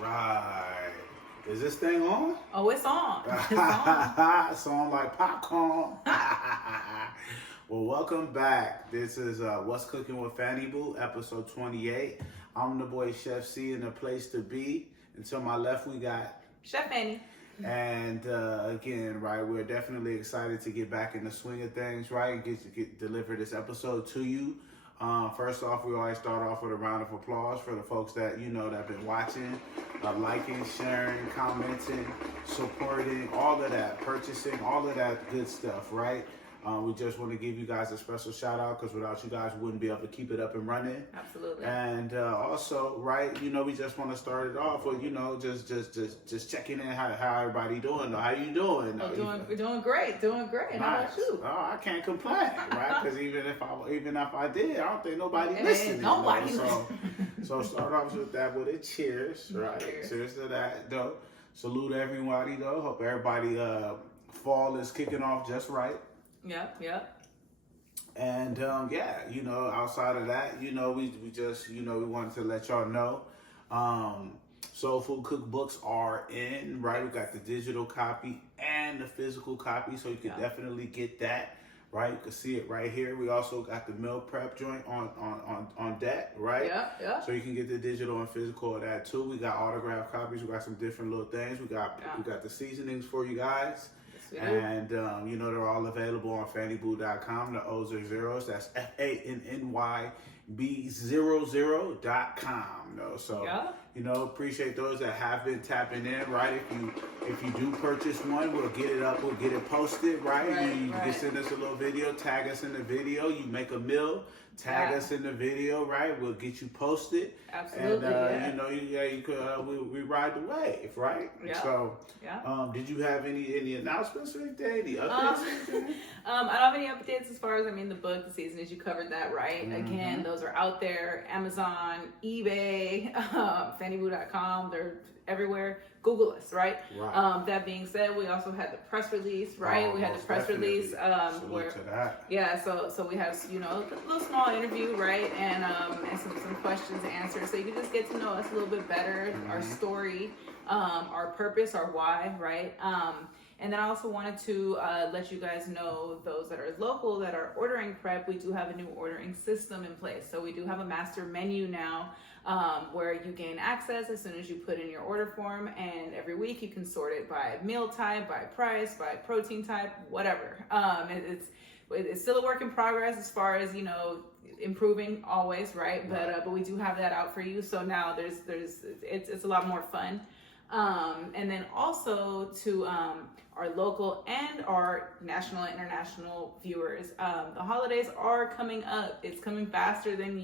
Right. Is this thing on? Oh, it's on. It's on. It's on like popcorn. Well, welcome back. This is What's Cooking with Fanny Boo, episode 28. I'm the boy Chef C in the place to be. And to my left, we got Chef Fanny. And again, right, we're definitely excited to get back in the swing of things, right, and get deliver this episode to you. First off, we always start off with a round of applause for the folks that that have been watching, liking, sharing, commenting, supporting, all of that, purchasing, all of that good stuff, right? We just want to give you guys a special shout out because without you guys, we wouldn't be able to keep it up and running. Absolutely. And also, right, we just want to start it off with, just checking in how everybody doing. How you doing? We're doing great. Doing great. Nice. How about you? Oh, I can't complain, right? Because even if I did, I don't think nobody listening. Nobody. So start off with that with a cheers, right? Cheers to that, though. Salute everybody, though. Hope everybody fall is kicking off just right. Yep. And outside of that, we just we wanted to let y'all know, soul food cookbooks are in, right? We got the digital copy and the physical copy, so you can definitely get that, right? You can see it right here. We also got the meal prep joint on deck, right? Yeah. So you can get the digital and physical of that too. We got autographed copies. We got some different little things. We got the seasonings for you guys. And, they're all available on fannyboo.com. The O's are zeros. That's FANNYB00.com. So, appreciate those that have been tapping in, right? If you do purchase one, we'll get it up. We'll get it posted, right? You can send us a little video, tag us in the video. You make a meal, tag us in the video, right? We'll get you posted. Absolutely. And, you could, we ride the wave, right? Yeah. So, did you have any announcements or anything? Any updates? I don't have any updates as far as, the book, the seasonings, you covered that, right? Mm-hmm. Again, those are out there. Amazon, eBay, fannyboo.com, they're everywhere. Google us, right? That being said, we also had the press release, right? We had the press release where, so we have, a little small interview, right? And some questions answered. So you can just get to know us a little bit better, our story, our purpose, our why, right? And then I also wanted to let you guys know, those that are local that are ordering prep, we do have a new ordering system in place. So we do have a master menu now where you gain access as soon as you put in your order form. And every week you can sort it by meal type, by price, by protein type, whatever. It's still a work in progress as far as, improving always, right? But we do have that out for you. So now it's a lot more fun. And then also to our local and our national and international viewers, the holidays are coming up. It's coming faster than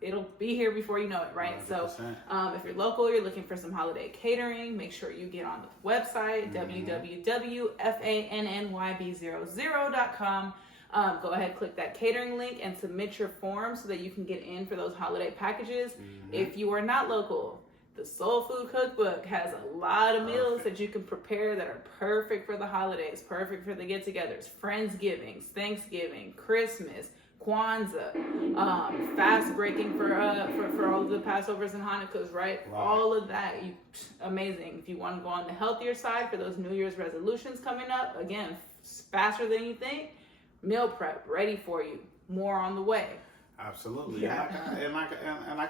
it'll be here before you know it, right? 100%. So if you're local, you're looking for some holiday catering, make sure you get on the website, www.fannnyb00.com. Go ahead, click that catering link and submit your form so that you can get in for those holiday packages. If you are not local, the Soul Food Cookbook has a lot of meals that you can prepare that are perfect for the holidays, perfect for the get-togethers, Friendsgivings, Thanksgiving, Christmas, Kwanzaa, fast breaking for all of the Passovers and Hanukkahs, right? All of that, amazing. If you want to go on the healthier side for those New Year's resolutions coming up, again, faster than you think, meal prep ready for you. More on the way. Absolutely. And like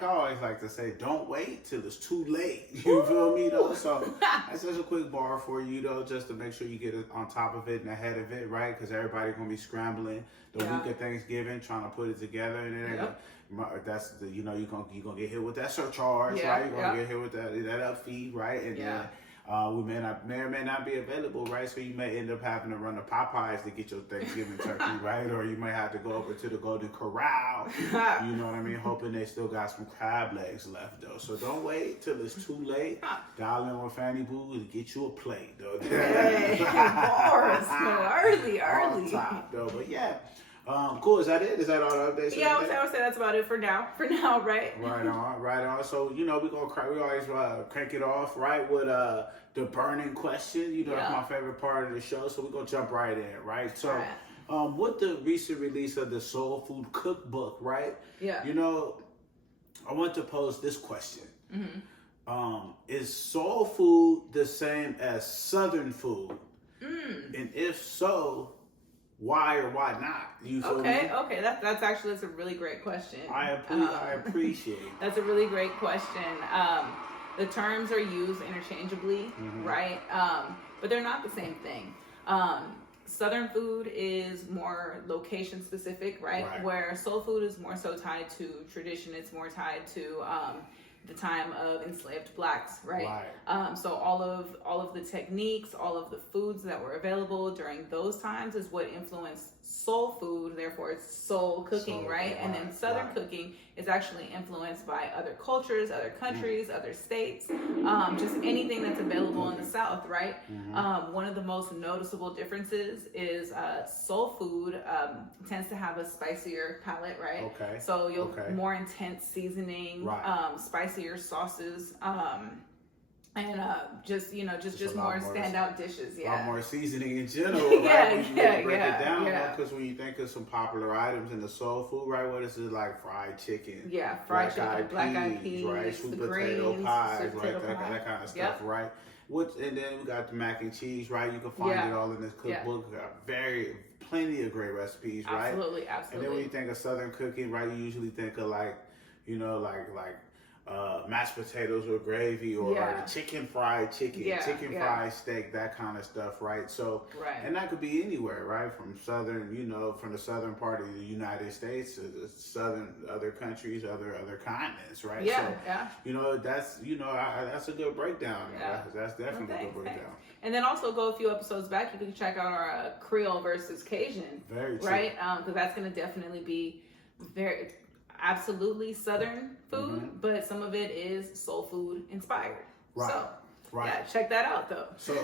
I always like to say, don't wait till it's too late. You feel me, though? So that's just a quick bar for you, though, just to make sure you get on top of it and ahead of it, right? Because everybody's going to be scrambling the week of Thanksgiving, trying to put it together. And then that's the, you're going to get hit with that surcharge, right? You're going to get hit with that up fee, right? And then we may or may not be available, right? So you may end up having to run to Popeyes to get your Thanksgiving turkey, right? Or you may have to go over to the Golden Corral, you know what I mean? Hoping they still got some crab legs left, though. So don't wait till it's too late. Dial in with Fanny Boo and get you a plate, though. Hey, bars, early. On top, though. But cool. Is that it? Is that all the updates? Yeah, I would say that's about it for now. Right? Right on. So, we always crank it off, right, with the burning question. That's my favorite part of the show. So we're going to jump right in, right? So, with the recent release of the Soul Food Cookbook, right? Yeah. I want to pose this question. Is soul food the same as Southern food? And if so, why or why not? You feel me? Okay. That's a really great question. I appreciate it. That's a really great question. The terms are used interchangeably, right? But they're not the same thing. Southern food is more location specific, right? Where soul food is more so tied to tradition. It's more tied to the time of enslaved blacks, right? So all of the techniques, all of the foods that were available during those times is what influenced soul food. Therefore, it's soul cooking, right? And then Southern cooking is actually influenced by other cultures, other countries, other states, just anything that's available in the South, right? One of the most noticeable differences is soul food tends to have a spicier palate, right? So you'll more intense seasoning, spicier sauces, and just more standout dishes. A lot more seasoning in general, right? When you break it down, because when you think of some popular items in the soul food, right? What is it like? Fried chicken, fried chicken, black eyed peas, right? Sweet potato pies, right? That kind of stuff, right? And then we got the mac and cheese, right? You can find it all in this cookbook. Plenty of great recipes, right? Absolutely. And then when you think of Southern cooking, right? You usually think of like mashed potatoes with gravy, or fried fried steak, that kind of stuff, right? So, and that could be anywhere, right? From the southern part of the United States to the other countries, other continents, right? That's a good breakdown. That's definitely a good breakdown. And then also go a few episodes back, you can check out our Creole versus Cajun, right? Because that's going to definitely be absolutely Southern food, but some of it is soul food inspired. Check that out though. So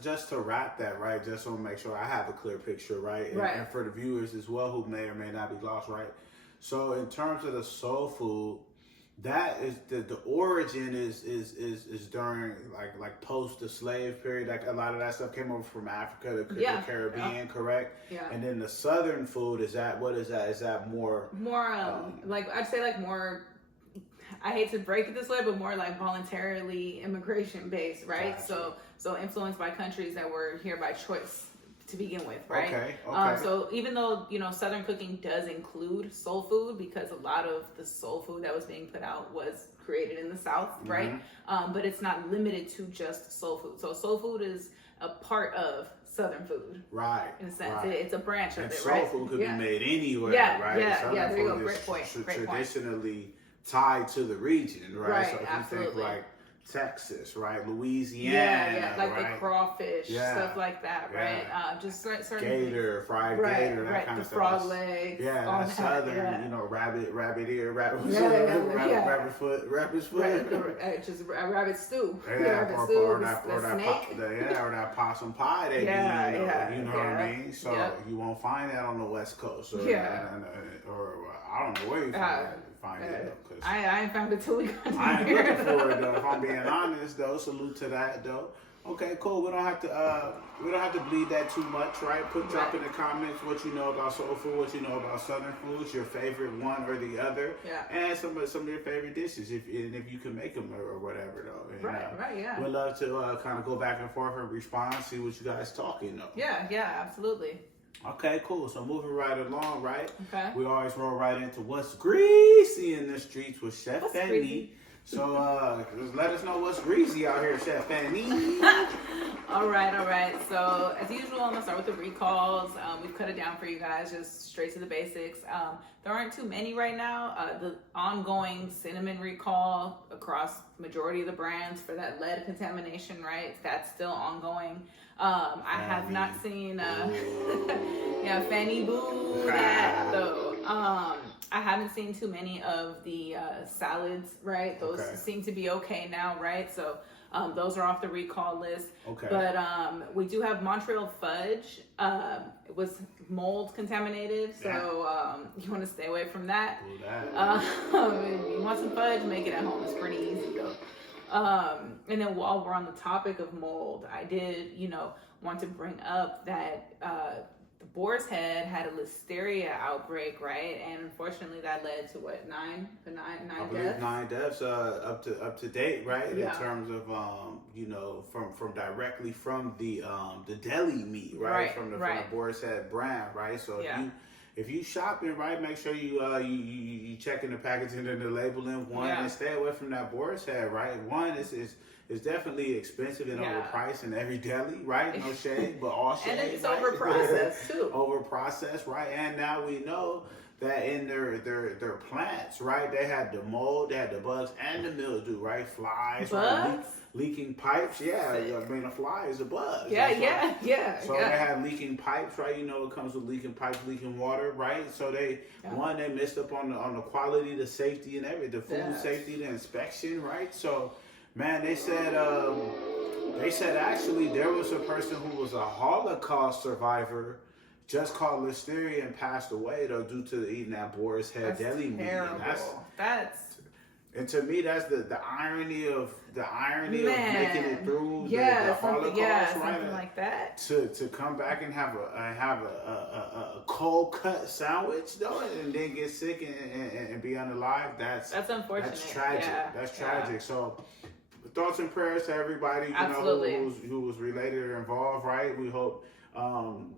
just to wrap that, right? Just to make sure I have a clear picture, right? And for the viewers as well who may or may not be lost, right? So in terms of the soul food, that is the origin is during like post the slave period. Like a lot of that stuff came over from Africa, the Caribbean, correct? And then the Southern food is that more like I'd say like more, I hate to break it this way, but more like voluntarily immigration based, right? Gotcha. So influenced by countries that were here by choice to begin with, right? Okay. So even though Southern cooking does include soul food, because a lot of the soul food that was being put out was created in the South, right? But it's not limited to just soul food. So soul food is a part of Southern food, right? In a sense, it's a branch of it, soul right? Soul food could be made anywhere, right? There you go. Great point. Traditionally tied to the region, right? So if absolutely. you think like Texas, right? Louisiana, like right? the crawfish, stuff like that, right? Just certain gator, fried gator, that kind of the stuff. Frog legs, that's Southern, rabbit ear, rabbit foot, just a rabbit stew, or that possum pie they do, you know what I mean? So you won't find that on the West Coast, or I don't know where you find it. I ain't found it till we got here. I ain't looking for it though. If I'm being honest though, salute to that though. Okay, cool. We don't have to bleed that too much, right? Drop in the comments what you know about soul food, what you know about Southern foods, your favorite one or the other, and some of your favorite dishes, if you can make them or whatever though. And, we'd love to kind of go back and forth and respond, see what you guys talking though. Yeah, absolutely. Okay, cool. So moving right along, right? Okay. We always roll right into what's greasy in the streets with Chef Fanny. So let us know what's greasy out here, Chef Fanny. All right. So as usual, I'm gonna start with the recalls. We've cut it down for you guys, just straight to the basics. There aren't too many right now. The ongoing cinnamon recall across majority of the brands for that lead contamination, right? That's still ongoing. I have not seen Fanny Boo that though. I haven't seen too many of the salads, right? Those seem to be okay now, right? So those are off the recall list. Okay. But we do have Montreal Fudge. It was mold contaminated, so you want to stay away from that. If you want some fudge, make it at home. It's pretty easy though. And then while we're on the topic of mold, I did, want to bring up that the Boar's Head had a listeria outbreak, right? And unfortunately, that led to what, nine I believe deaths? 9 deaths up to date, right? Yeah. In terms of from directly from the deli meat, right? From the Boar's Head brand, right? So if you shopping, right, make sure you checking the packaging and the labeling, and stay away from that Boar's Head, right? One is definitely expensive and overpriced in every deli, right? No shade, but all shade. And it's right? overprocessed too. Overprocessed, right? And now we know that in their plants, right, they had the mold, they had the bugs and the mildew, right? Flies, right? Leaking pipes. Yeah, I mean, a fly is a bug. Yeah. So they had leaking pipes, right? You know, it comes with leaking pipes, leaking water, right? So they missed up on the quality, the safety, and everything, the food safety, the inspection, right? So, man, they said actually there was a person who was a Holocaust survivor, just caught listeria and passed away though due to eating that Boar's Head deli meat. And to me, that's the irony of making it through the Holocaust, right? Something like that. To come back and have a cold cut sandwich though, and then get sick and be unalive. That's unfortunate. That's tragic. Yeah. That's tragic. So thoughts and prayers to everybody who was related or involved, right? We hope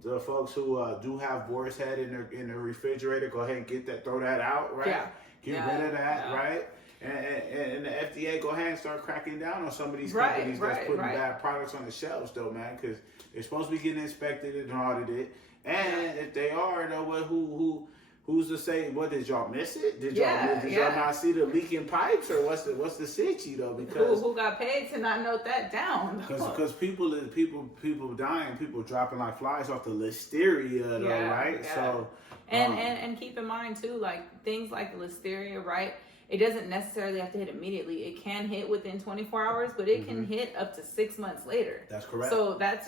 the folks who do have Boar's Head in their refrigerator, go ahead and throw that out, right? Get rid of that, right? And the FDA go ahead and start cracking down on some of these companies that's putting bad products on the shelves, though, man, because they're supposed to be getting inspected and audited. And if they are, though, who's to say? What, did y'all miss it? Did y'all not see the leaking pipes, or what's the sitchy though? Because who got paid to not note that down? Because people dying, people dropping like flies off the listeria, though, right? Yeah. So and keep in mind too, like things like the listeria, right? It doesn't necessarily have to hit immediately. It can hit within 24 hours, but it can hit up to 6 months later. That's correct. So that's,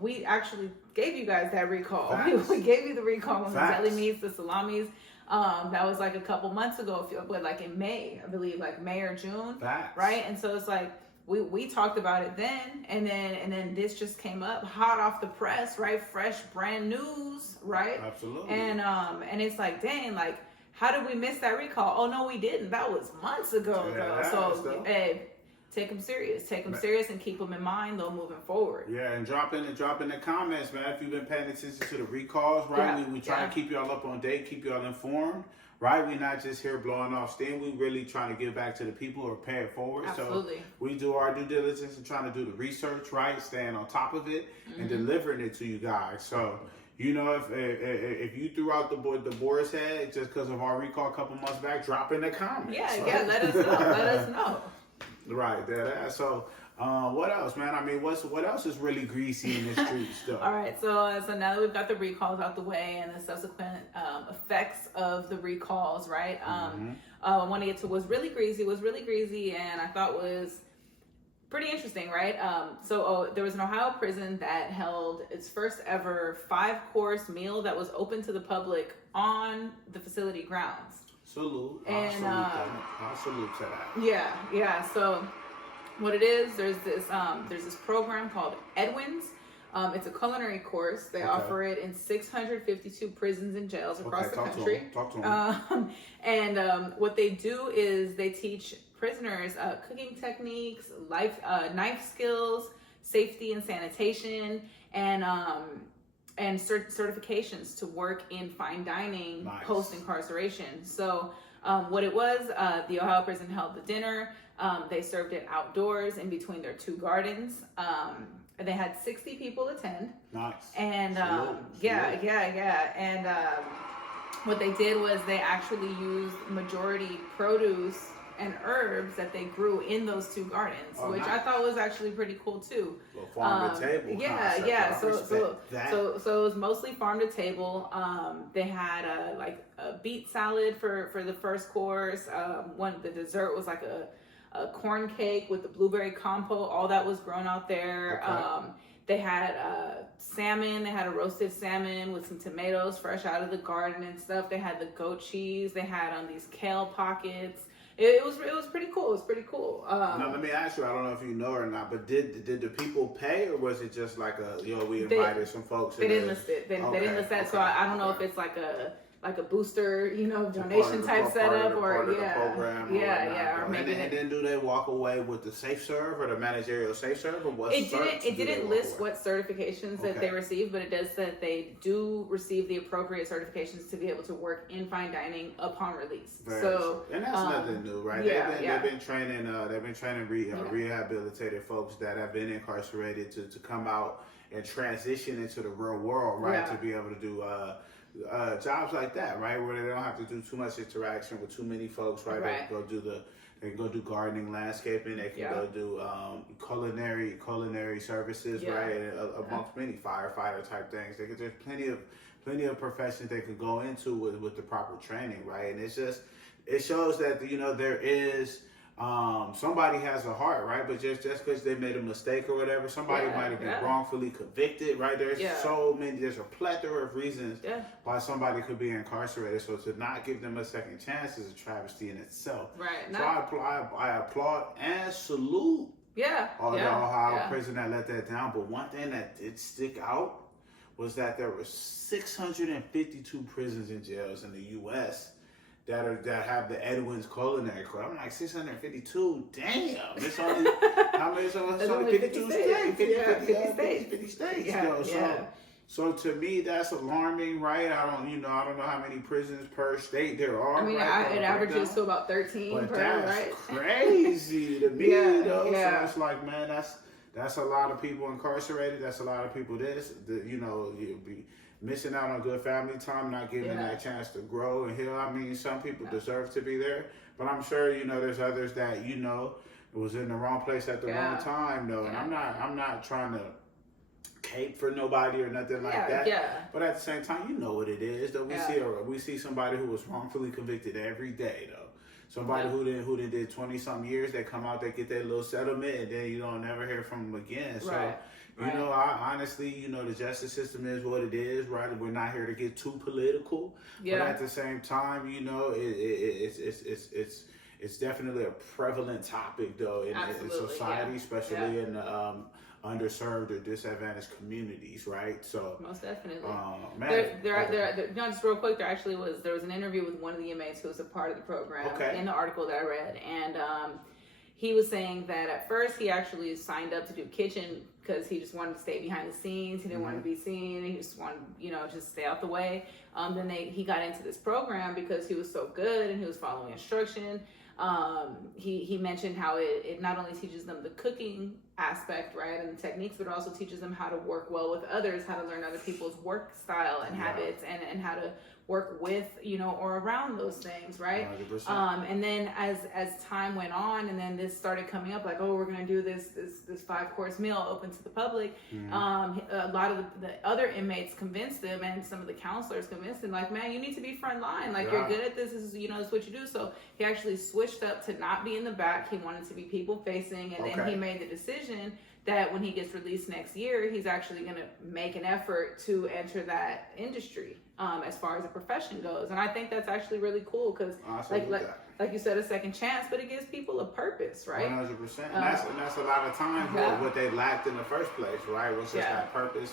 we actually gave you guys that recall. We gave you the recall on the deli meats, the salamis. That was like a couple months ago, but like in May, I believe, like May or June. Right? And so it's like, we talked about it then, and then this just came up hot off the press, right? Fresh, brand news, right? Absolutely. And it's like, dang, like, how did we miss that recall? Oh, no, we didn't. That was months ago, though. So, hey, take them serious. Take them serious and keep them in mind, though, moving forward. Yeah, and drop in the comments, man, if you've been paying attention to the recalls, right? We try to keep y'all up on date, keep y'all informed, right? We're not just here blowing off steam. We really trying to give back to the people who are paying forward. Absolutely. So we do our due diligence and trying to do the research, right? Staying on top of it and delivering it to you guys. So, if you threw out the Boar's Head just because of our recall a couple months back, drop in the comments. Yeah, let us know. Let us know. Right, there. So, what else, man? I mean, what else is really greasy in the streets, though? All right, so now that we've got the recalls out the way and the subsequent effects of the recalls, right? I want to get to what's really greasy, and I thought was pretty interesting, right? There was an Ohio prison that held its first ever 5-course meal that was open to the public on the facility grounds. Salute. And I'll salute to that. Yeah. So what it is, there's this program called EDWINS. It's a culinary course. They offer it in 652 prisons and jails across the country. Talk to them. And what they do is they teach prisoners cooking techniques, knife skills, safety and sanitation, and certifications to work in fine dining post incarceration. So what it was, the Ohio prison held the dinner. They served it outdoors in between their 2 gardens. They had 60 people attend. Nice. And yeah. And what they did was they actually used majority produce and herbs that they grew in those 2 gardens, which I thought was actually pretty cool too. Farm to table. Yeah. So it was mostly farm to table. They had a beet salad for the first course. The dessert was like a corn cake with the blueberry compote. All that was grown out there. They had salmon. They had a roasted salmon with some tomatoes fresh out of the garden and stuff. They had the goat cheese. They had these kale pockets. it was pretty cool. It was pretty cool. Now let me ask you. I don't know if you know or not, but did the people pay, or was it just like we invited some folks? They didn't list it. They didn't list that. So I don't know if it's like a booster, donation type setup, or or maybe. And then do they walk away with the safe serve or the managerial safe serve, or what? It didn't list what certifications that they received, but it does say that they do receive the appropriate certifications to be able to work in fine dining upon release. And that's nothing new, right? They've been training rehabilitated folks that have been incarcerated to come out and transition into the real world, right? To be able to do jobs like that, right, where they don't have to do too much interaction with too many folks, right? They can go do gardening, landscaping. They can go do culinary services, right? And amongst many firefighter type things. There's plenty of professions they could go into with the proper training, right? And it shows that there is. Somebody has a heart, right? But just because they made a mistake or whatever, somebody might have been wrongfully convicted, right? There's there's a plethora of reasons why somebody could be incarcerated. So to not give them a second chance is a travesty in itself. Right. So I applaud and salute all the Ohio prison that let that down. But one thing that did stick out was that there were 652 prisons and jails in the U.S. that have the EDWINS culinary code. I'm like 652. Damn, it's only how many? It's only 52 states. 50 states. So to me, that's alarming, right? I don't know how many prisons per state there are. I mean, it averages to about 13 but per, that's right? crazy to me, though. So it's like, man, that's a lot of people incarcerated. That's a lot of people. You'll be missing out on good family time, not giving that chance to grow and heal. I mean, some people deserve to be there, but I'm sure there's others that was in the wrong place at the wrong time, though. And I'm not trying to cape for nobody or nothing like that. But at the same time, you know what it is, though. We see somebody who was wrongfully convicted every day, though. Somebody who did 20-something years, they come out, they get their little settlement, and then you don't never hear from them again. So. I honestly, the justice system is what it is, right? We're not here to get too political, but at the same time, it's definitely a prevalent topic, though, in society, especially in underserved or disadvantaged communities, right? So most definitely. Man, just real quick, there was an interview with one of the inmates who was a part of the program in the article that I read, and he was saying that at first he actually signed up to do kitchen because he just wanted to stay behind the scenes. He didn't want to be seen. He just wanted, just stay out the way. Then he got into this program because he was so good and he was following instruction. He mentioned how it not only teaches them the cooking aspect, right, and the techniques, but also teaches them how to work well with others, how to learn other people's work style and habits, and how to work with, or around those things, right? 100%. And then as time went on, and then this started coming up, like, oh, we're gonna do this 5-course meal open to the public. A lot of the other inmates convinced him, and some of the counselors convinced him, like, man, you need to be front line. Like, you're good at this. This is, this is what you do. So he actually switched up to not be in the back. He wanted to be people facing, and then he made the decision that when he gets released next year, he's actually going to make an effort to enter that industry as far as the profession goes. And I think that's actually really cool because, like you said, a second chance, but it gives people a purpose, right? 100%. And that's a lot of times what they lacked in the first place, right? Was just that purpose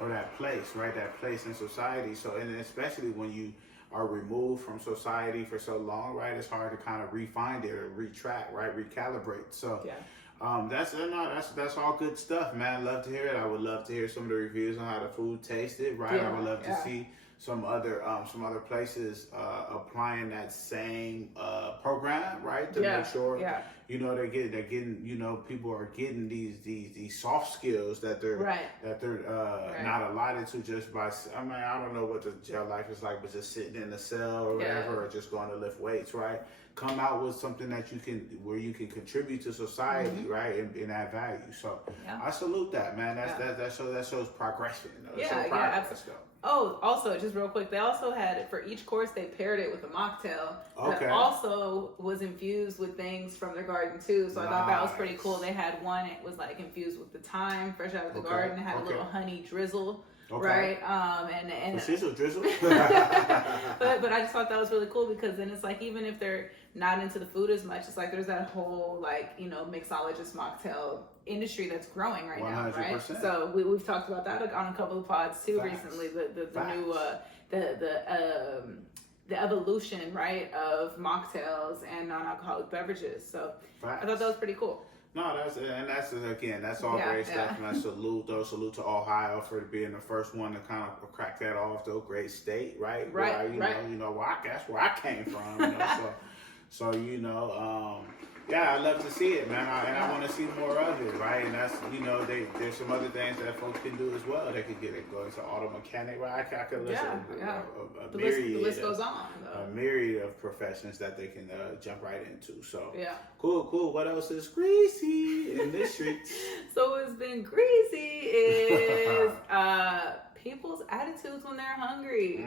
or that place, right? That place in society. So, and especially when you are removed from society for so long, right? It's hard to kind of re-find it or retract, right? Recalibrate. So. That's all good stuff, man. Love to hear it. I would love to hear some of the reviews on how the food tasted, right? I would love to see some other places applying that same program, right? To make sure they're getting people are getting these soft skills that they're not allotted to just by. I mean, I don't know what the jail life is like, but just sitting in the cell or whatever, or just going to lift weights, right? Come out with something that you can contribute to society, right, and add value. So I salute that, man. That shows progression. Absolutely. Oh, also, just real quick, they also had, for each course, they paired it with a mocktail that also was infused with things from their garden, too. So I thought that was pretty cool. They had one, it was like infused with the thyme, fresh out of the garden. It had a little honey drizzle. Right, and drizzle. but I just thought that was really cool because then it's like even if they're not into the food as much. It's like there's that whole like, you know, mixologist mocktail industry that's growing right 100%. Now, right? So we've talked about that on a couple of pods too. Facts. Recently. The new the evolution, right, of mocktails and non-alcoholic beverages. So Facts. I thought that was pretty cool. No, that's all great stuff, and I salute to Ohio for being the first one to kind of crack that off. Though great state, right? Right. That's where I came from. You know, so you know, I love to see it, man, and I want to see more of it, right? And that's, you know, there's some other things that folks can do as well. They could go into auto mechanic, right? I could listen a myriad. The list goes on. A myriad of professions that they can jump right into. So cool. What else is greasy in this streets? So what's been greasy is people's attitudes when they're hungry.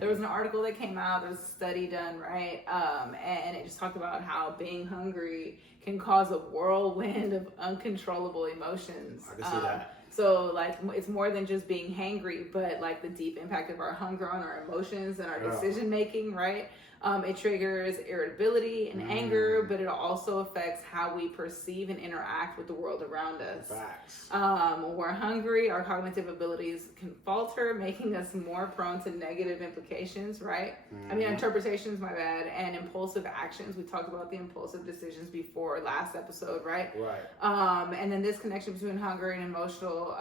There was an article that came out, there was a study done, right? And it just talked about how being hungry can cause a whirlwind of uncontrollable emotions. I can see that. So like it's more than just being hangry, but like the deep impact of our hunger on our emotions and our decision making, right? It triggers irritability and anger, but it also affects how we perceive and interact with the world around us. Facts. When we're hungry, our cognitive abilities can falter, making us more prone to negative implications, right? Interpretations, my bad, and impulsive actions. We talked about the impulsive decisions before last episode, right? Right. And then this connection between hunger and emotional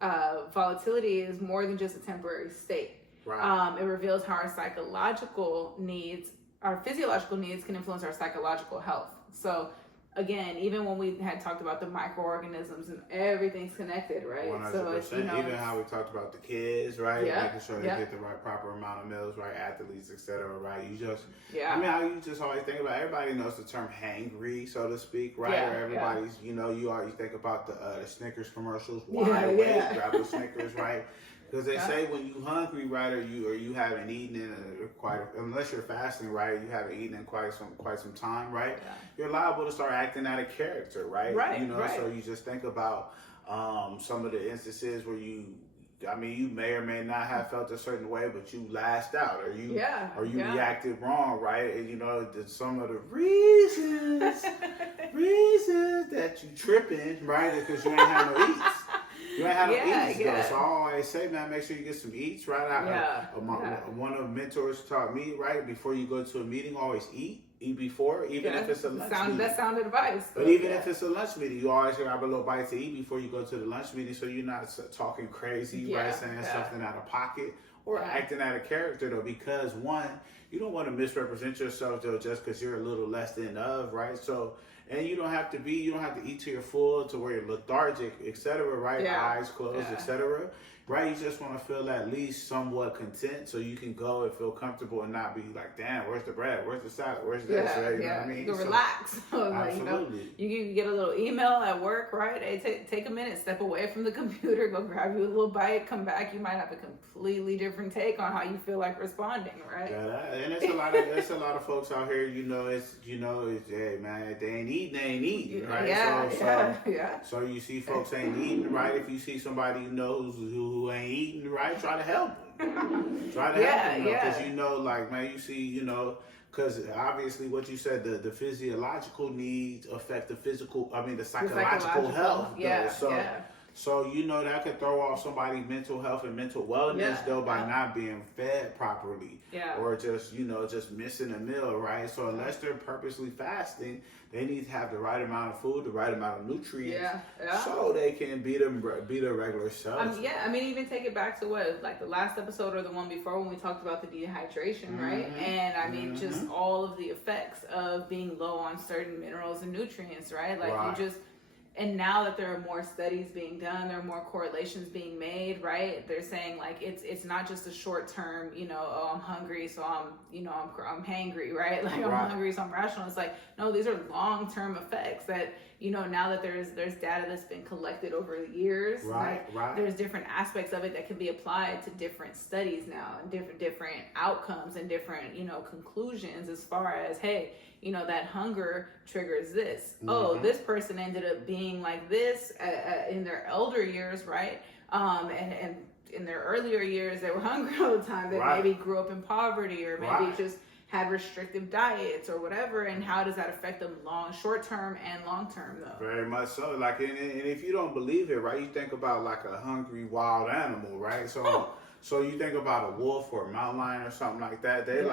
volatility is more than just a temporary state. Right. It reveals how our physiological needs can influence our psychological health. So again, even when we had talked about the microorganisms and everything's connected, right? 100%. So it's, you know, even how we talked about the kids, right? Yeah. Making sure they get the right proper amount of meals, right? Athletes, etc. Right? You just, you just always think about. Everybody knows the term hangry, so to speak, right? Yeah. Or everybody's, you know, you always think about the Snickers commercials. Wide awake, grab a Snickers, right? Because they say when you hungry, right, or you haven't eaten in unless you're fasting, right, you haven't eaten in quite some time, right, you're liable to start acting out of character, right? You know, so you just think about some of the instances where you may or may not have felt a certain way, but you lashed out, or you reacted wrong, right? And you know, some of the reasons that you tripping, right, because you ain't have no eats. You ain't had no eats, though. So I always say, man, make sure you get some eats, right? One of the mentors taught me, right, before you go to a meeting, always eat before, even if it's a lunch meeting. That's sound advice. But even if it's a lunch meeting, you always grab a little bite to eat before you go to the lunch meeting, so you're not talking crazy, right, saying something out of pocket or acting out of character, though, because one, you don't want to misrepresent yourself, though, just because you're a little less than of, right? So, and you don't have to eat to your full, to where you're lethargic, etc., right? Eyes closed, etc., right? You just want to feel at least somewhat content, so you can go and feel comfortable and not be like, damn, where's the bread? Where's the salad? Where's this? Right? You know what I mean? You can relax. Absolutely. You get a little email at work, right? Hey, take a minute, step away from the computer, go grab you a little bite, come back. You might have a completely different take on how you feel like responding, right? And it's a lot of folks out here, hey man, they ain't eating, right? So you see folks ain't eating, right? If you see somebody you know who ain't eating, right, try to help them. Try to help them, because you know, like, man, you see, you know, because obviously what you said, the physiological needs affect the psychological health. So, you know, that could throw off somebody's mental health and mental wellness, though, by not being fed properly. Or just, you know, just missing a meal, right? So unless they're purposely fasting, they need to have the right amount of food, the right amount of nutrients, so they can be their regular selves. Even take it back to like the last episode or the one before when we talked about the dehydration, right? And just all of the effects of being low on certain minerals and nutrients, right? Like and now that there are more studies being done, there are more correlations being made, right? They're saying like it's not just a short term, you know, oh, I'm hungry, so I'm hangry, right? Like I'm hungry, so I'm rational. It's like, no, these are long term effects that, you know, now that there's data that's been collected over the years, there's different aspects of it that can be applied to different studies now, and different outcomes and different, you know, conclusions as far as, hey, you know, that hunger triggers this. Oh, this person ended up being like this in their elder years, right? And in their earlier years, they were hungry all the time. They maybe grew up in poverty, or maybe just had restrictive diets or whatever, and how does that affect them short term and long term though? Very much so. Like, and if you don't believe it, right, you think about like a hungry wild animal, right? So you think about a wolf or a mountain lion or something like that. They're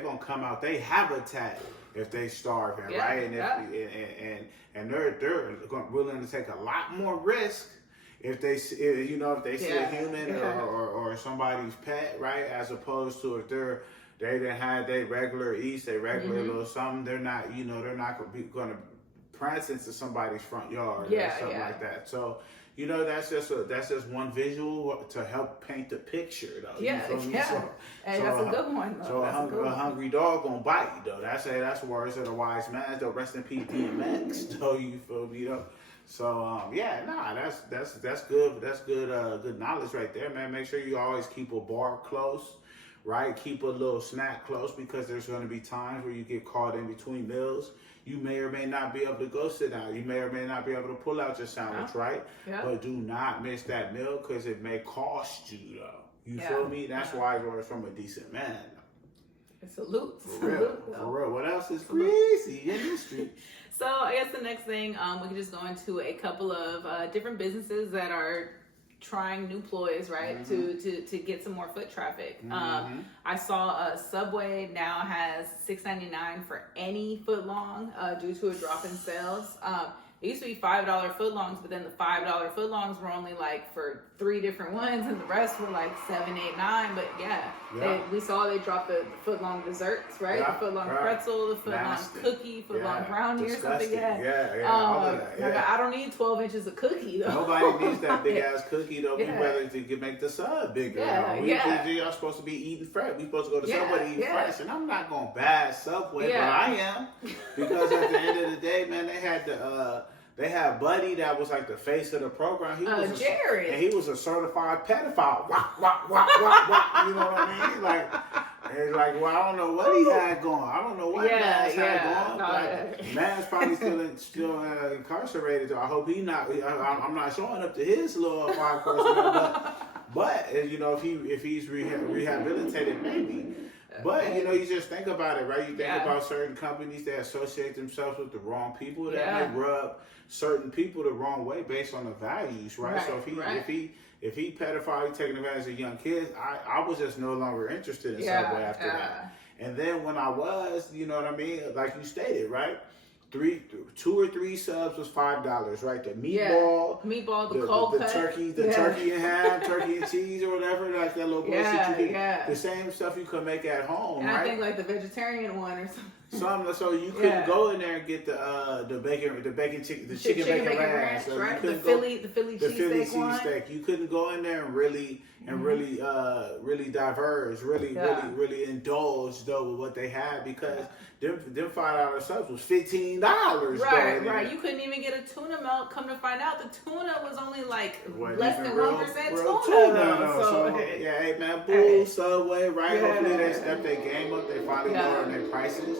gonna come out their habitat if they starving, right? And they're willing to take a lot more risk if they see a human or somebody's pet, right? As opposed to if they didn't have their regular eats, their regular little something, they're not going to prance into somebody's front yard or something like that. So, that's just one visual to help paint the picture, though. That's a good one, though. So a hungry dog gonna bite, though. That's words of the wise man. Though, rest in peace, DMX. Though, you feel me, though. So that's good. That's good knowledge right there, man. Make sure you always keep a bar close. Right, keep a little snack close, because there's going to be times where you get caught in between meals. You may or may not be able to go sit down. You may or may not be able to pull out your sandwich, right? Yeah. But do not miss that meal, because it may cost you, though. You feel me? That's why I was from a decent man. Salute. For real. What else is Greasy in the street? So I guess the next thing, we can just go into a couple of different businesses that are trying new ploys, right, to get some more foot traffic. I saw Subway now has $6.99 for any foot long due to a drop in sales. It used to be $5 footlongs, but then the $5 footlongs were only like for 3 different ones, and the rest were like 7, 8, 9. But we saw they dropped the footlong desserts, right? The footlong pretzel, the footlong cookie, footlong brownie or something. All of that. I don't need 12 inches of cookie though. Nobody needs that big ass cookie though. We'd rather to make the sub bigger. Y'all supposed to be eating fresh. We supposed to go to Subway to eat fresh, and I'm not gonna bash Subway, but I am, because at the end of the day, man, they had Buddy that was like the face of the program. He was Jared. And he was a certified pedophile. Wah, wah, wah, wah, wah. You know what I mean? Well, I don't know what he had going. I don't know what Man's had going. Man's probably still incarcerated. So I hope I'm not showing up to his little 5-person. But if he's rehabilitated, maybe. But you just think about it, right? You think about certain companies that associate themselves with the wrong people, that may rub certain people the wrong way based on the values, right? So if he pedophile, taking advantage of young kids, I was just no longer interested in Subway after that. And then when I was, you know what I mean, like you stated, right? 2 or 3 subs was $5, right? The meatball, the cold cut, turkey, turkey and ham, turkey and cheese or whatever, like that little bullshit you get. The same stuff you could make at home, and right? I think like the vegetarian one or something. So you couldn't go in there and get the chicken bacon ranch, so right? The Philly cheesesteak. You couldn't go in there and really diverge, really indulge though with what they had, because them $5 subs was $15. Right. You couldn't even get a tuna melt. Come to find out, the tuna was only like less than 1% tuna. Hey man, Bull, Subway, right? Hopefully they step their game up. They finally lowering their prices.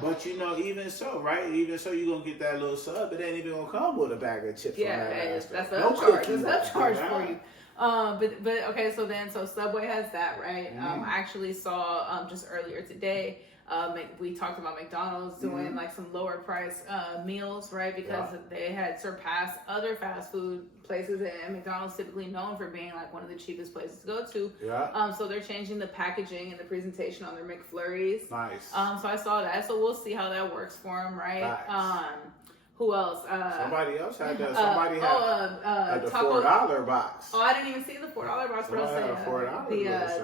But even so, right? Even so, you're gonna get that little sub. It ain't even gonna come with a bag of chips. That's the upcharge. That's upcharge for you. But okay, so Subway has that, right? I actually saw just earlier today. We talked about McDonald's doing like some lower price meals, right? Because they had surpassed other fast food places, and McDonald's typically known for being like one of the cheapest places to go to. So they're changing the packaging and the presentation on their McFlurries. Nice. So I saw that. So we'll see how that works for them, right? Nice. Who else? Somebody else had that. Somebody had the $4 box. Oh, I didn't even see the $4 box. But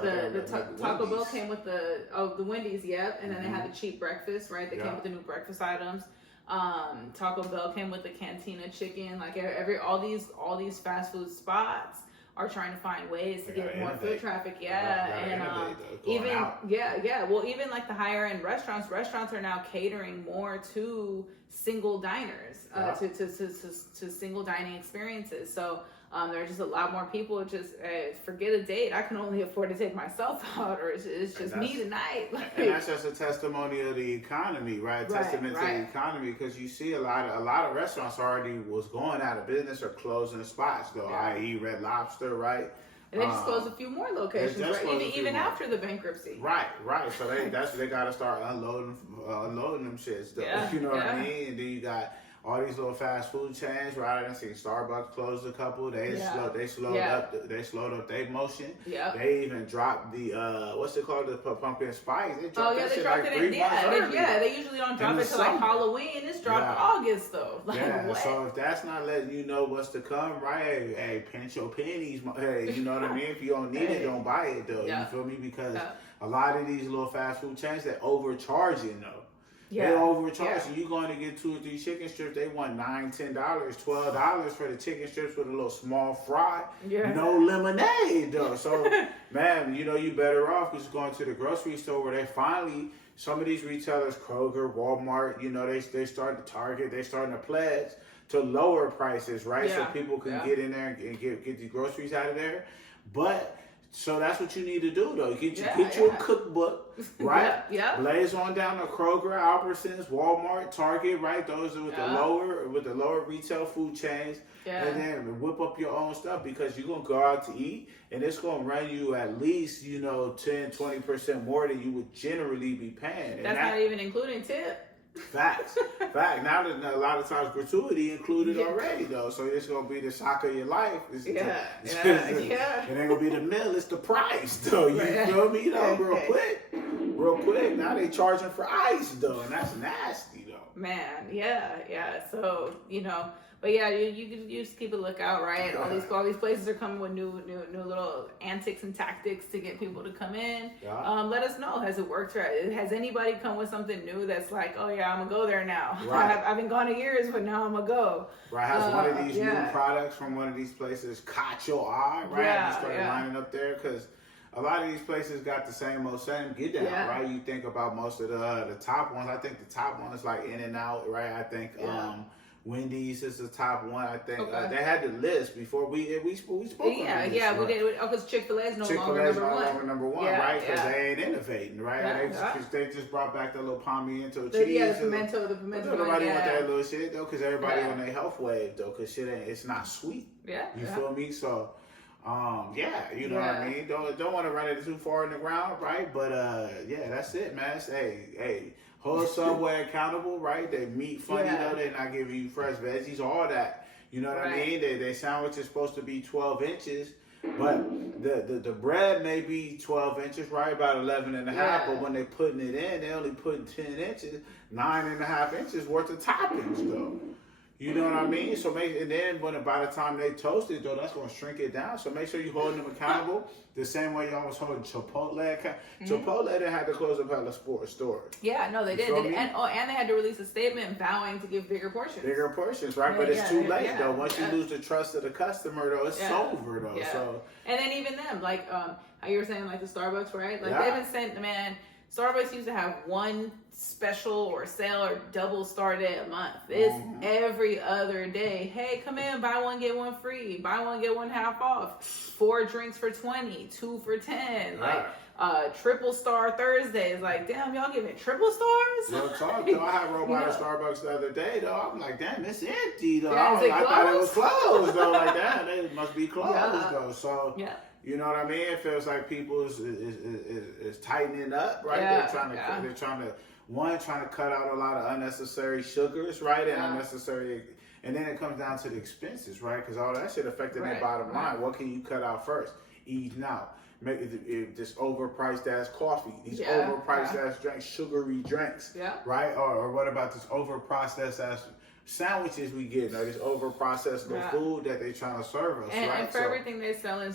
the Taco Bell came with the Wendy's, and then they had the cheap breakfast, right? They came with the new breakfast items. Taco Bell came with the Cantina chicken. Like all these fast food spots are trying to find ways to get more foot traffic. And Well, even like the higher end restaurants are now catering more to single diners, to single dining experiences. So there are just a lot more people just forget a date. I can only afford to take myself out, or it's just me tonight. And that's just a testimony of the economy, right? Testament to the economy, because you see a lot of restaurants already was going out of business or closing spots, though. I.e. Red Lobster, right? And they just closed a few more locations, right? Even after the bankruptcy. Right. So they got to start unloading them shits, though. Yeah, you know what I mean? And then you got all these little fast food chains, right? I seen Starbucks closed a couple. They slowed up their motion. Yeah. They even dropped the what's it called, the pumpkin spice. They dropped that they shit dropped like it 3 months early. They usually don't drop it till like Halloween. It's dropped August though. Like, what? So if that's not letting you know what's to come, right? Hey, pinch your pennies. Hey, you know what I mean? If you don't need it, don't buy it though. You feel me? Because a lot of these little fast food chains, they overcharging though. They overcharge. So you going to get 2 or 3 chicken strips, they want $9, $10, $12 for the chicken strips with a little small fry. Yeah. No lemonade though. So man, you know you better off just going to the grocery store where they finally, some of these retailers, Kroger, Walmart, you know, they starting to Target, they starting to pledge to lower prices, right? So people can get in there and get the groceries out of there. But so that's what you need to do, though. Get you a cookbook, right? Blaze on down to Kroger, Albertsons, Walmart, Target, right? Those are with the lower retail food chains, and then whip up your own stuff because you're gonna go out to eat, and it's gonna run you at least 10-20% more than you would generally be paying. That's not even including tip. Facts. Now that a lot of times gratuity included already though, so it's gonna be the shock of your life. It ain't gonna be the meal, it's the price though. You feel me though? Real quick. Now they charging for ice though, and that's nasty though. Man, So but you just keep a lookout, right? All these places are coming with new little antics and tactics to get people to come in. Let us know. Has it worked? Right? Has anybody come with something new that's like, oh yeah, I'm gonna go there now. Right. I've been gone a years, but now I'm gonna go. Right. Has one of these new products from one of these places caught your eye? Right. You start lining up there because a lot of these places got the same get down, right? You think about most of the top ones. I think the top one is like In-N-Out, right? I think Wendy's is the top one. I think they had the list before we spoke. We did. Because Chick-fil-A is no longer number one, right? Because they ain't innovating, right? They just brought back the little pimento cheese. The pimento. Nobody want that little shit though, because everybody on their health wave though, because it's not sweet. You feel me? So. You know what I mean? Don't want to run it too far in the ground, right? But that's it, man. Hey, hold Subway accountable, right? They meat funny though, they're not giving you fresh veggies, all that. You know what I mean? They sandwich is supposed to be 12 inches, but the bread may be 12 inches, right? About 11 and a half, but when they putting it in, they only putting 10 inches, 9.5 inches worth of toppings though. You know what I mean? So and then by the time they toast it, though, that's going to shrink it down. So make sure you're holding them accountable the same way y'all was holding Chipotle accountable. Chipotle, they had to close up hella stores. Yeah, no, they did. And they had to release a statement vowing to give bigger portions. Bigger portions, right? But it's too late, though. Once you lose the trust of the customer, though, it's over, though. So. And then even them, like how you were saying, like the Starbucks, right? Like they've been saying, man, Starbucks used to have one special or sale or double star day a month. It's every other day. Hey, come in, buy one, get one free. Buy one, get one half off. 4 drinks for $20, 2 for $10. Like triple star Thursdays. Like, damn, y'all giving triple stars? No talk, though. I had rolled by the Starbucks the other day, though. I'm like, damn, it's empty, though. I thought it was closed, though. Like, damn, it must be closed, though. So, you know what I mean? It feels like people is tightening up, right? They're trying to cut out a lot of unnecessary sugars, right? And unnecessary, and then it comes down to the expenses, right? Because all that shit affected their bottom line. What can you cut out first? Eating out. Make this overpriced ass coffee, these overpriced ass drinks, sugary drinks, right? Or what about this overprocessed ass sandwiches we get, this overprocessed food that they trying to serve us, right? And for everything they sell in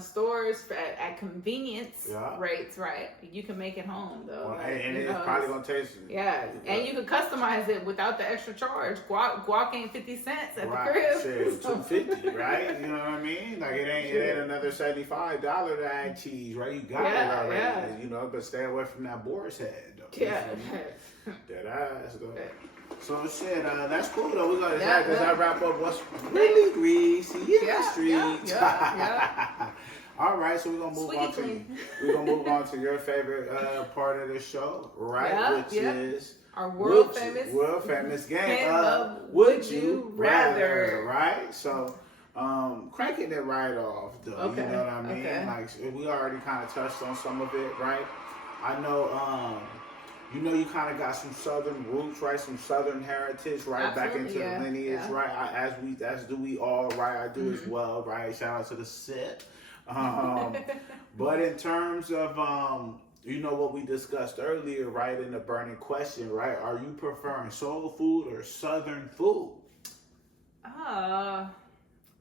stores at convenience rates, right? You can make it home though. Well, and it's probably gonna taste. And you can customize it without the extra charge. Guac ain't 50 cents at the crib. Shit, $2.50, right? You know what I mean? Like it ain't another $75 to add cheese, right? You got it already, you know. But stay away from that boar's head, though. That ass, though. So shit, that's cool though. We gonna that wrap up what's really greasy in the streets. All right, so we're gonna move on to your favorite part of the show, right? Which is our world famous game of Would You Rather, right? So Cranking it right off, though. Okay. You know what I mean? Okay. Like, we already kind of touched on some of it, right? I know, you kind of got some Southern roots, right? Some Southern heritage, right? Absolutely, Back into the lineage, right? As do we all, right? I do as well, right? Shout out to the set. But in terms of, what we discussed earlier, right? In the burning question, right? Are you preferring soul food or Southern food?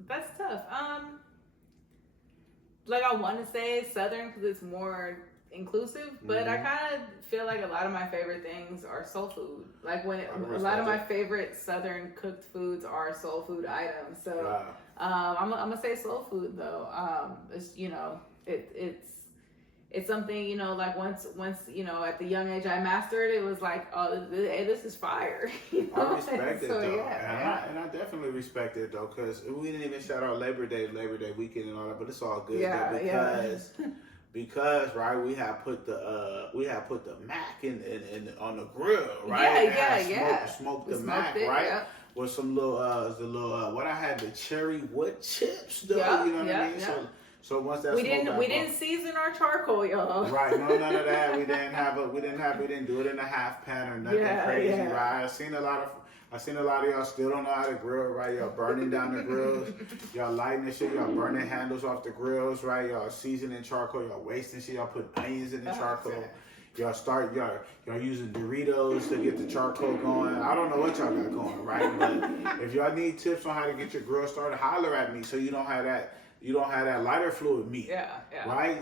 That's tough. Like I want to say Southern because it's more inclusive, but I kind of feel like a lot of my favorite things are soul food. Like a lot of my favorite Southern cooked foods are soul food items. So I'm gonna say soul food though. It's something, like once at the young age I mastered, it was like, oh, hey, this is fire. I respect it, so, though. Yeah, and I definitely respect it, though, because we didn't even shout out Labor Day weekend and all that, but it's all good. Because right, we have put the mac in on the grill, right? Smoked the mac, right? Yeah. With some little what I had, the cherry wood chips, though. You know what I mean? Yeah. So once that we didn't season our charcoal, y'all. Right, no, none of that. We didn't do it in a half pan or nothing crazy, right? I seen a lot of y'all still don't know how to grill, right? Y'all burning down the grills, y'all lighting the shit, y'all burning handles off the grills, right? Y'all seasoning charcoal, y'all wasting shit, y'all put onions in the charcoal. Y'all using Doritos to get the charcoal going. I don't know what y'all got going, right? But if y'all need tips on how to get your grill started, holler at me so you don't have that lighter fluid meat. Yeah. Right?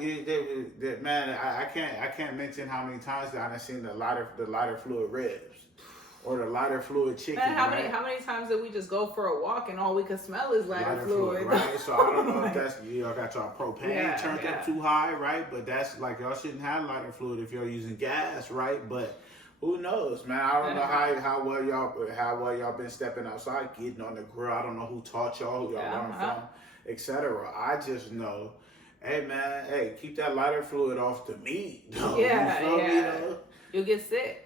Man, I can't mention how many times I've seen the lighter fluid ribs or the lighter fluid chicken. Man, how many times did we just go for a walk and all we could smell is lighter fluid? Right? So I don't know if that's y'all got y'all propane turned up too high, right? But that's like y'all shouldn't have lighter fluid if you're using gas, right? But who knows, man? I don't know how well y'all been stepping outside, getting on the grill. I don't know who taught y'all, who y'all learned from, etc. I just know, hey man, keep that lighter fluid off the meat. Though. You'll get sick.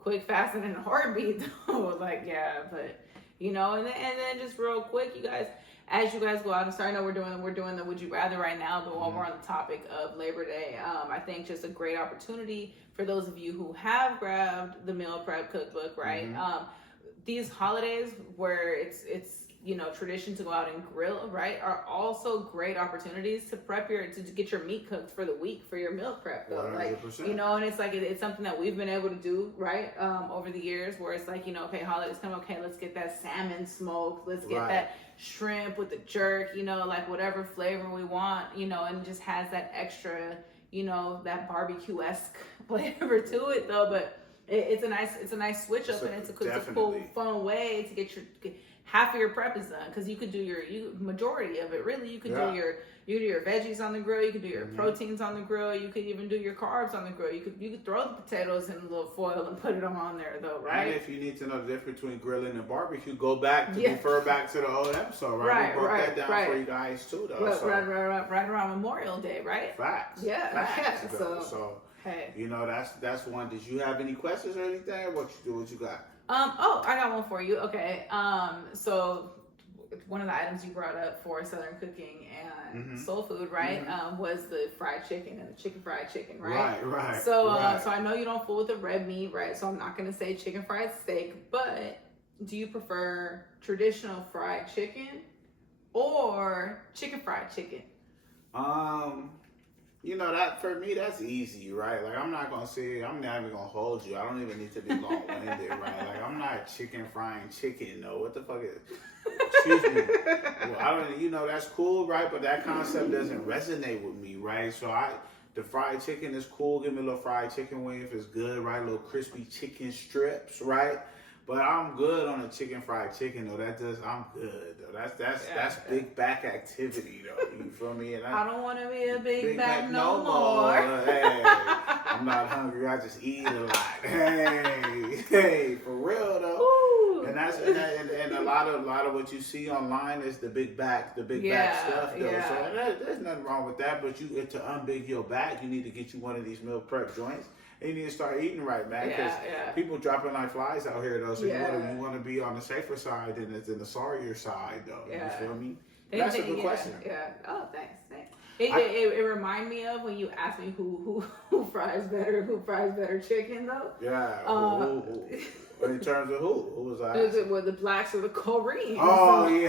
Quick, fast, and in a heartbeat though. But and then just real quick, you guys, as you guys go out and start, I know we're doing the Would You Rather right now, but while we're on the topic of Labor Day, I think just a great opportunity for those of you who have grabbed the meal prep cookbook, right? These holidays where it's tradition to go out and grill, right, are also great opportunities to to get your meat cooked for the week for your meal prep, though. 100%. And it's like it's something that we've been able to do, right, over the years, where it's like okay, holidays come, okay, let's get that salmon smoked, let's get that shrimp with the jerk, whatever flavor we want, and just has that extra, that barbecue-esque flavor to it, though. But it's a nice switch up, and it's a cool, fun way to get half of your prep is done, because you could do your majority of it. Really, you could do your veggies on the grill. You could do your proteins on the grill. You could even do your carbs on the grill. You could throw the potatoes in a little foil and put them on there, though, right? And if you need to know the difference between grilling and barbecue, refer back to the old episode, right? We broke that down for you guys too, though. Right around Memorial Day, right? Facts. Facts. So hey, that's one. Did you have any questions or anything? What you got? I got one for you. Okay. So one of the items you brought up for Southern cooking and soul food, right? Was the fried chicken and the chicken fried chicken, right? Right. So I know you don't fool with the red meat, right? So I'm not gonna say chicken fried steak, but do you prefer traditional fried chicken or chicken fried chicken? That for me, that's easy, right? Like, I'm not even gonna hold you. I don't even need to be long-winded, right? Like, I'm not chicken frying chicken, though. What the fuck is, excuse me. Well, that's cool, right? But that concept doesn't resonate with me, right? So the fried chicken is cool. Give me a little fried chicken wing if it's good, right? Little crispy chicken strips, right? But I'm good on a chicken fried chicken, though. I'm good, though. That's big back activity, though. You feel me? And I don't want to be a big back no more. Hey, I'm not hungry. I just eat a lot. Hey, for real though. Ooh. And that's and a lot of what you see online is the big back stuff, though. So there's nothing wrong with that. But to unbig your back, you need to get you one of these meal prep joints. And you need to start eating right, man. Because people dropping like flies out here, though. So you want to be on the safer side than the sorrier side, though. You feel me? That's a good question. Yeah. Oh, thanks. It reminded me of when you asked me who fries better chicken, though. Yeah. But in terms of who was I? Is it the blacks or the Koreans? Oh, yeah.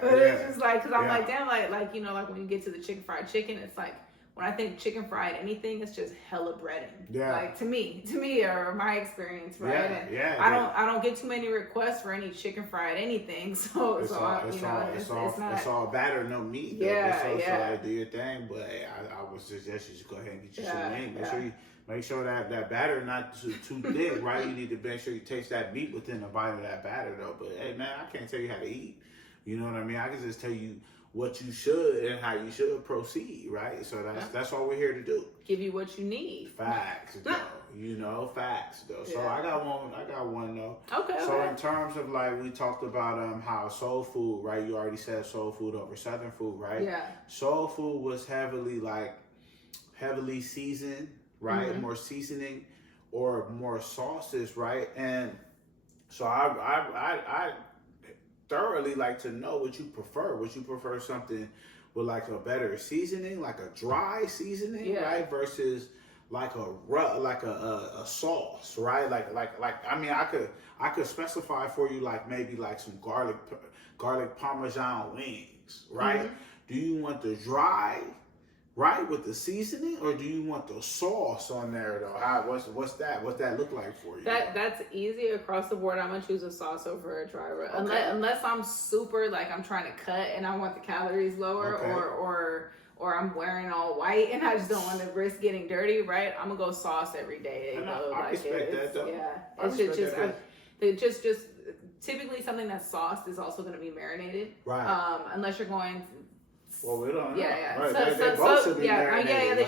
But it's just like, because I'm like, damn, like you know, like when you get to the chicken fried chicken, it's like, when I think chicken fried anything, it's just hella breading. Yeah. Like to me, or my experience, right? I don't get too many requests for any chicken fried anything. So it's all batter, no meat. So do your thing. But I would suggest you just go ahead and get you some wings. Make sure that batter not too thick, right? You need to make sure you taste that meat within a bite of that batter, though. But hey, man, I can't tell you how to eat. You know what I mean? I can just tell you what you should and how you should proceed, right? So that's all we're here to do. Give you what you need. Facts, though. Facts, though. So I got one though. Okay. So in terms of like we talked about how soul food, right? You already said soul food over Southern food, right? Yeah. Soul food was heavily seasoned, right? Mm-hmm. More seasoning or more sauces, right? And so I thoroughly like to know what you prefer. Would you prefer something with like a better seasoning, like a dry seasoning, right, versus like a sauce, right? Like I mean, I could specify for you like maybe like some garlic parmesan wings, right? Mm-hmm. Do you want the dry, right, with the seasoning, or do you want the sauce on there though? What's that look like for you? That's easy across the board. I'm gonna choose a sauce over a dry rub, unless I'm super like I'm trying to cut and I want the calories lower, or I'm wearing all white and I just don't want to risk getting dirty, right? I'm gonna go sauce every day. I respect that though. Yeah, it's just typically something that's sauced is also gonna be marinated, right? Unless you're going. Well, we don't know. Yeah. Right. They both should be marinated.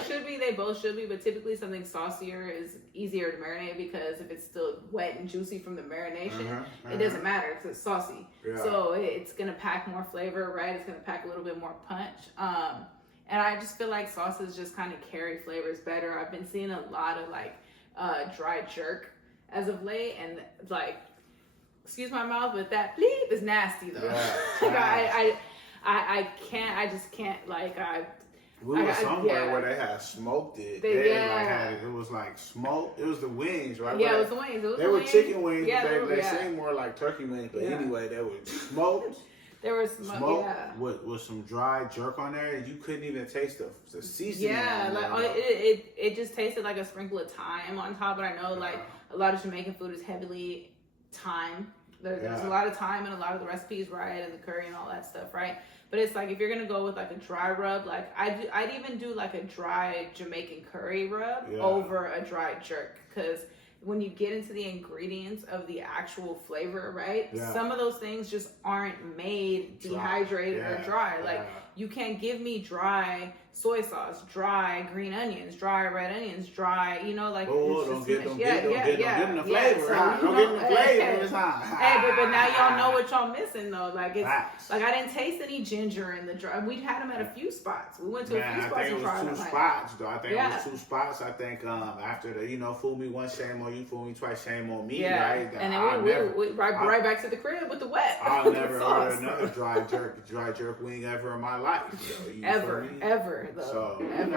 They both should be, but typically something saucier is easier to marinate because if it's still wet and juicy from the marination, it doesn't matter because it's saucy. Yeah. So it's going to pack more flavor, right? It's going to pack a little bit more punch. And I just feel like sauces just kind of carry flavors better. I've been seeing a lot of like dry jerk as of late, and like, excuse my mouth, but that bleep is nasty though. Yeah. I just can't, like, we were somewhere where they had smoked it. It was like smoked. It was the wings, right? Yeah, it was the wings. They were chicken wings. Yeah, they seemed more like turkey wings, but anyway, they were smoked. They were smoked with some dry jerk on there. You couldn't even taste the seasoning. Yeah, like it just tasted like a sprinkle of thyme on top. But I know like a lot of Jamaican food is heavily thyme. There's a lot of thyme in a lot of the recipes, right, and the curry and all that stuff, right? But it's like if you're gonna go with like a dry rub, like I'd even do like a dry Jamaican curry rub over a dry jerk, because when you get into the ingredients of the actual flavor, right? Yeah. Some of those things just aren't made dehydrated or dry. Like you can't give me dry soy sauce, dry green onions, dry red onions, dry, like don't get them the flavor. Don't get them the flavor. Hey, but now y'all know what y'all missing though. Like it's like I didn't taste any ginger in the dry. We had them at a few spots. We went to a few spots and tried them. I think it was 2 spots. I think after the fool me once, shame on you, fool me twice, shame on me, right? And then we right back to the crib with the wet. I'll never order another dry jerk wing ever in my life. Ever. Though. So I'm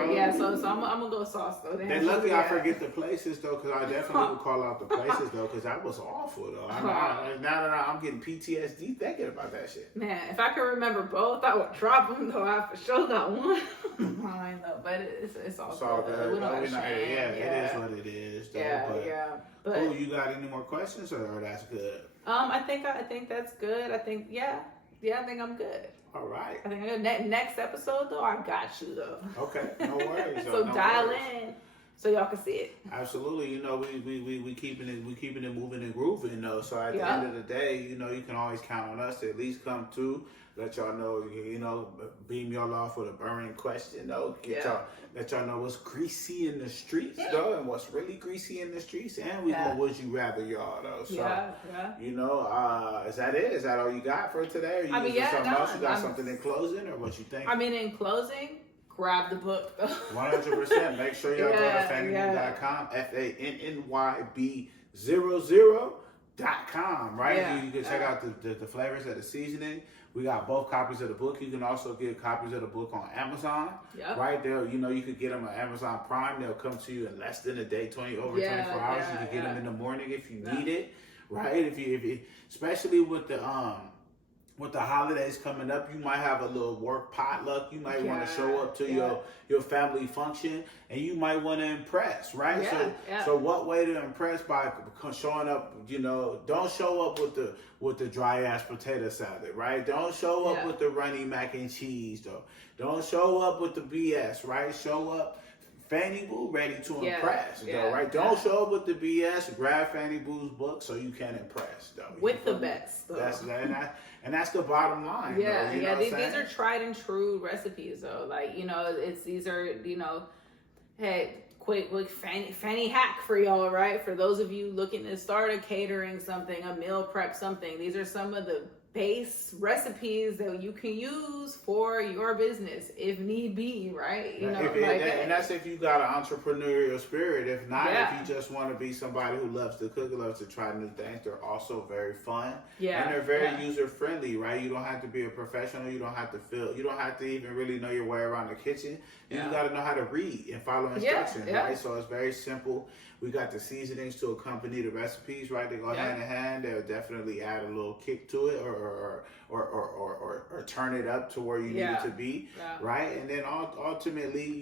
gonna go sauce though. Then luckily I forget the places though, because I definitely would call out the places though, because that was awful though. Now that I'm getting PTSD thinking about that shit. Man, if I could remember both, I would drop them though. I for sure got one mine though, but it's all good. We don't have shame. It is what it is. Though, But oh, you got any more questions, or that's good? I think that's good. I think I think I'm good. All right. I think next episode though, I got you though. Okay, no worries. So dial in so y'all can see it. Absolutely. We keeping it moving and grooving though. So at the end of the day, you can always count on us to at least come through. Let y'all know, beam y'all off with a burning question though. Let y'all know what's greasy in the streets though, and what's really greasy in the streets, and we gonna would you rather y'all though. So is that it? Is that all you got for today? Or you something else? You got something in closing, or what you think? I mean, in closing, grab the book. 100%. Make sure y'all go to fannyb.com, FANNYB00.com, right? Yeah. You can check out the flavors of the seasoning. We got both copies of the book. You can also get copies of the book on Amazon, right? There, you could get them on Amazon Prime. They'll come to you in less than a day, 24 hours. You can get them in the morning if you need it, right? If you, especially with the holidays coming up, you might have a little work potluck. You might want to show up to your family function, and you might want to impress, right? So what way to impress? By showing up, don't show up with the dry ass potato salad, right? Don't show up with the runny mac and cheese, though. Don't show up with the BS, right? Show up Fanny Boo ready to impress, though, right? Don't show up with the BS. Grab Fanny Boo's book so you can impress, though. With the best, though. And that's the bottom line. Yeah, though, these are tried and true recipes, though. Like, these are, hey, quick fanny hack for y'all, right? For those of you looking to start a catering something, a meal prep something, these are some of the base recipes that you can use for your business if need be, right? And that's if you got an entrepreneurial spirit. If not, if you just want to be somebody who loves to cook, loves to try new things, they're also very fun. And they're very user friendly, right? You don't have to be a professional. You don't have to even really know your way around the kitchen. You got to know how to read and follow instructions, right? So it's very simple. We got the seasonings to accompany the recipes, right? They go hand in hand. They'll definitely add a little kick to it, or turn it up to where you need it to be, right? And then ultimately,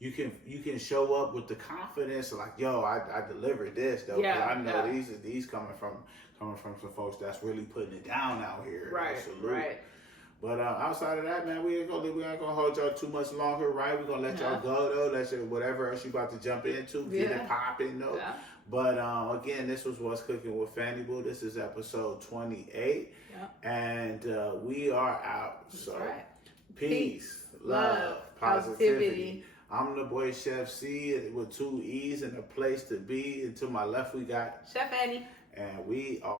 you can show up with the confidence, like, yo, I delivered this, though. I know these coming from some folks that's really putting it down out here. Right. Right. But outside of that, man, we ain't gonna hold y'all too much longer, right? We're gonna let y'all go, though. Let you, whatever else you about to jump into, get it popping, though. But again, this was What's Cooking with Fanny Boo. This is episode 28, and we are out. So peace, love, positivity. I'm the boy Chef C with 2 E's and a place to be. And to my left, we got Chef Annie, and we are.